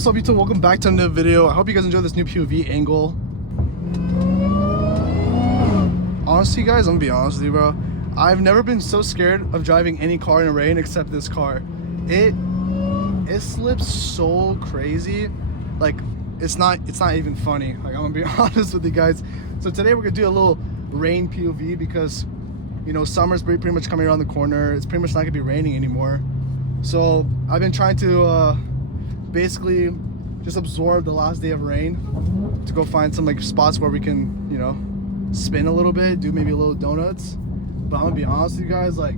What's up YouTube? Welcome back to another video. I hope you guys enjoyed this new POV angle. Honestly guys, I'm gonna be honest with you, bro. I've never been so scared of driving any car in the rain except this car. It slips so crazy. Like it's not even funny. Like I'm gonna be honest with you guys. So today we're gonna do a little rain POV because you know summer's pretty much coming around the corner. It's pretty much not gonna be raining anymore. So I've been trying to basically just absorb the last day of rain to go find some like spots where we can, you know, spin a little bit, do maybe a little donuts. But I'm gonna be honest with you guys, like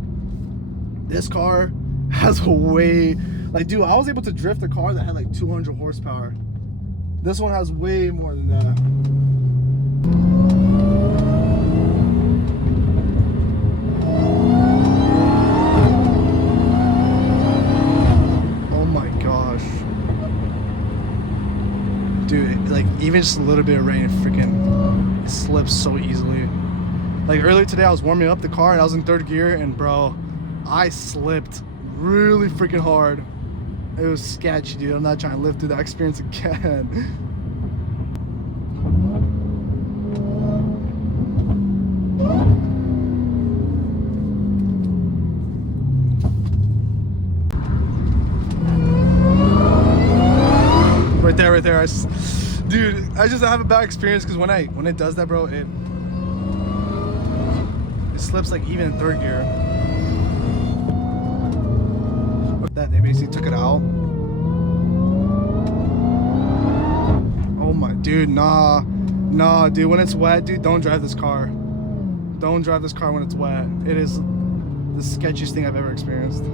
this car has way, like dude, I was able to drift a car that had like 200 horsepower. This one has way more than that. Dude, like even just a little bit of rain, it freaking slips so easily. Like earlier today, I was warming up the car and I was in third gear, and bro, I slipped really freaking hard. It was sketchy, dude. I'm not trying to live through that experience again. Right there. Dude, I just have a bad experience because when it does that, bro, it slips like even in third gear. That they basically took it out. Oh my, dude, nah, dude. When it's wet, dude, don't drive this car. Don't drive this car when it's wet. It is the sketchiest thing I've ever experienced.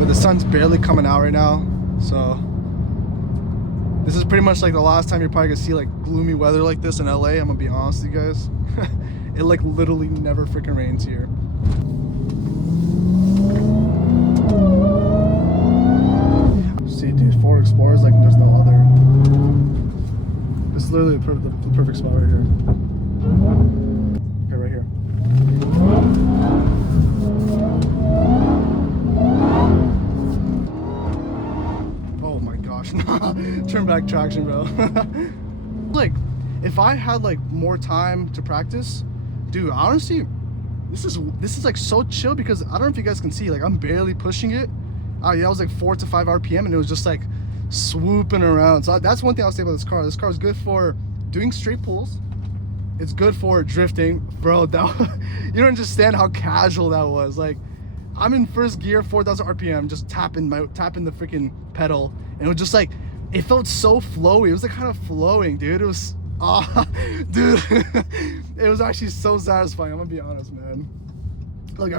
The sun's barely coming out right now, so this is pretty much like the last time you're probably gonna see like gloomy weather like this in LA. I'm gonna be honest with you guys. It like literally never freaking rains here. See, dude, Ford Explorer's like there's no other. This is literally the perfect spot right here. Okay, right here. Turn back traction, bro. Like if I had like more time to practice, dude, honestly this is like so chill because I don't know if you guys can see, like I'm barely pushing it. Yeah, I was like 4 to 5 RPM and it was just like swooping around. So that's one thing I'll say about this car. This car is good for doing straight pulls. It's good for drifting, bro. That you don't understand how casual that was. Like I'm in first gear, 4,000 RPM, just tapping the freaking pedal, and it was just like, it felt so flowy. It was like kind of flowing, dude. It was, dude, it was actually so satisfying. I'm gonna be honest, man. Like,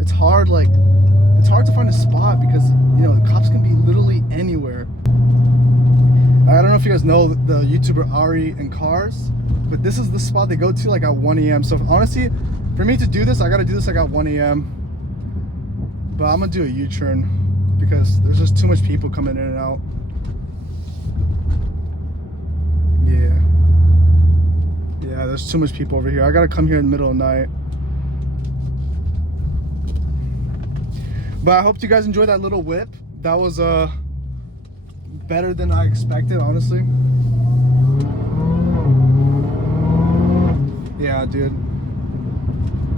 it's hard to find a spot because, you know, the cops can be literally anywhere. I don't know if you guys know the YouTuber Ari and Cars, but this is the spot they go to like at 1 a.m. So honestly, for me to do this, I gotta do this like at 1 a.m. But I'm gonna do a U-turn because there's just too much people coming in and out. Yeah, there's too much people over here. I gotta come here in the middle of the night. But I hope you guys enjoyed that little whip. That was better than I expected, honestly. Yeah, dude.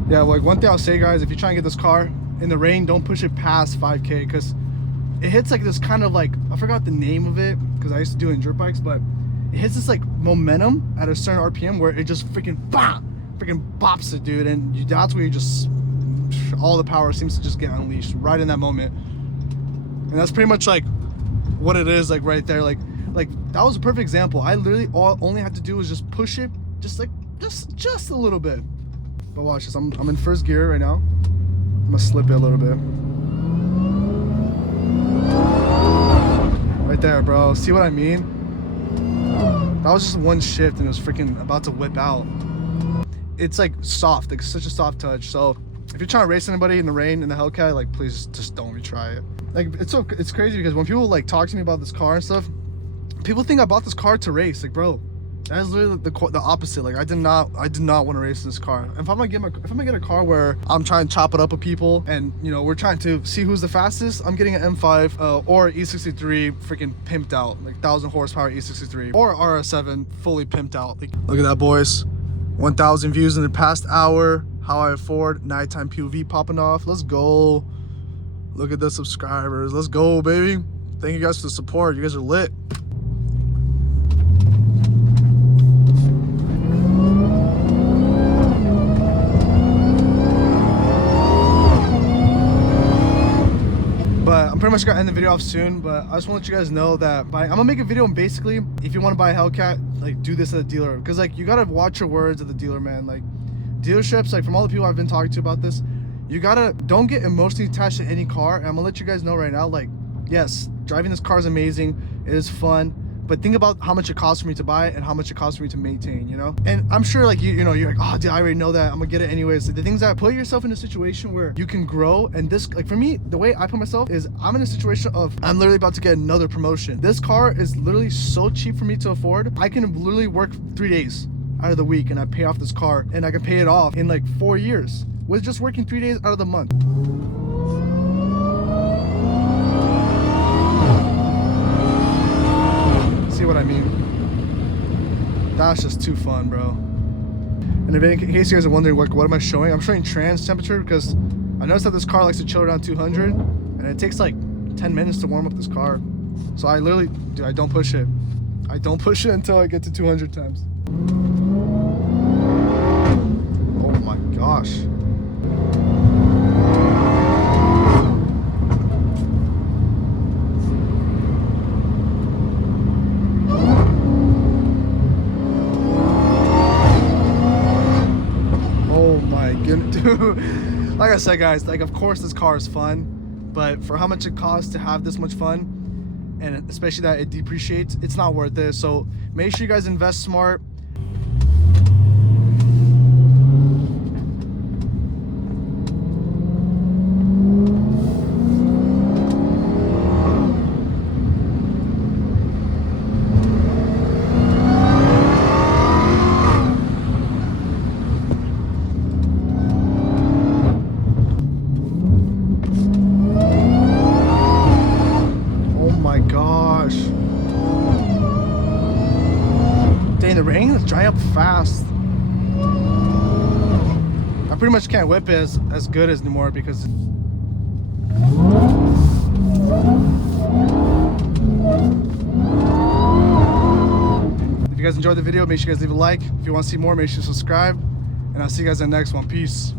Yeah, like one thing I'll say, guys, if you try and get this car in the rain, don't push it past 5K because it hits like this kind of like, I forgot the name of it because I used to do it in dirt bikes, but it hits this like momentum at a certain RPM where it just freaking bops it, dude, and that's where you just, all the power seems to just get unleashed right in that moment. And that's pretty much like what it is, like right there. Like that was a perfect example. I literally only had to do was just push it just a little bit. But watch this, I'm in first gear right now. I'm gonna slip it a little bit. Right there, bro. See what I mean? That was just one shift and it was freaking about to whip out. It's like soft, like such a soft touch. So if you're trying to race anybody in the rain in the Hellcat, like please just don't retry it. Like it's crazy because when people like talk to me about this car and stuff, people think I bought this car to race. Like, bro, That is literally the opposite. Like I did not want to race this car. If I'm gonna get a car where I'm trying to chop it up with people, and you know we're trying to see who's the fastest, I'm getting an M5 or E63 freaking pimped out, like 1,000 horsepower E63 or RS7 fully pimped out. Like, look at that, boys. 1,000 views in the past hour. How I afford nighttime POV popping off. Let's go. Look at the subscribers. Let's go, baby. Thank you guys for the support. You guys are lit. But I'm pretty much gonna end the video off soon, but I just want to let you guys know that I'm gonna make a video, and basically if you want to buy a Hellcat, like do this at a dealer, because like you gotta watch your words at the dealer, man. Like dealerships, like from all the people I've been talking to about this, you gotta don't get emotionally attached to any car. And I'm gonna let you guys know right now, like yes, driving this car is amazing, it is fun, but think about how much it costs for me to buy it and how much it costs for me to maintain, you know? And I'm sure like you know, you're like, oh dude, I already know that, I'm gonna get it anyways. Like, the things that put yourself in a situation where you can grow. And this, like for me, the way I put myself is I'm in a situation of I'm literally about to get another promotion. This car is literally so cheap for me to afford. I can literally work 3 days out of the week and I pay off this car, and I can pay it off in like 4 years with just working 3 days out of the month. See what I mean? That's just too fun, bro. And if in case you guys are wondering what am I showing, I'm showing trans temperature because I noticed that this car likes to chill around 200, and it takes like 10 minutes to warm up this car. So I literally, dude, I don't push it. I don't push it until I get to 200 times. Oh my gosh. Dude, like I said, guys, like of course this car is fun, but for how much it costs to have this much fun, and especially that it depreciates, it's not worth it. So make sure you guys invest smart. The rain is drying up fast. I pretty much can't whip it as good as anymore because if you guys enjoyed the video, make sure you guys leave a like. If you want to see more, make sure you subscribe, and I'll see you guys in the next one. Peace.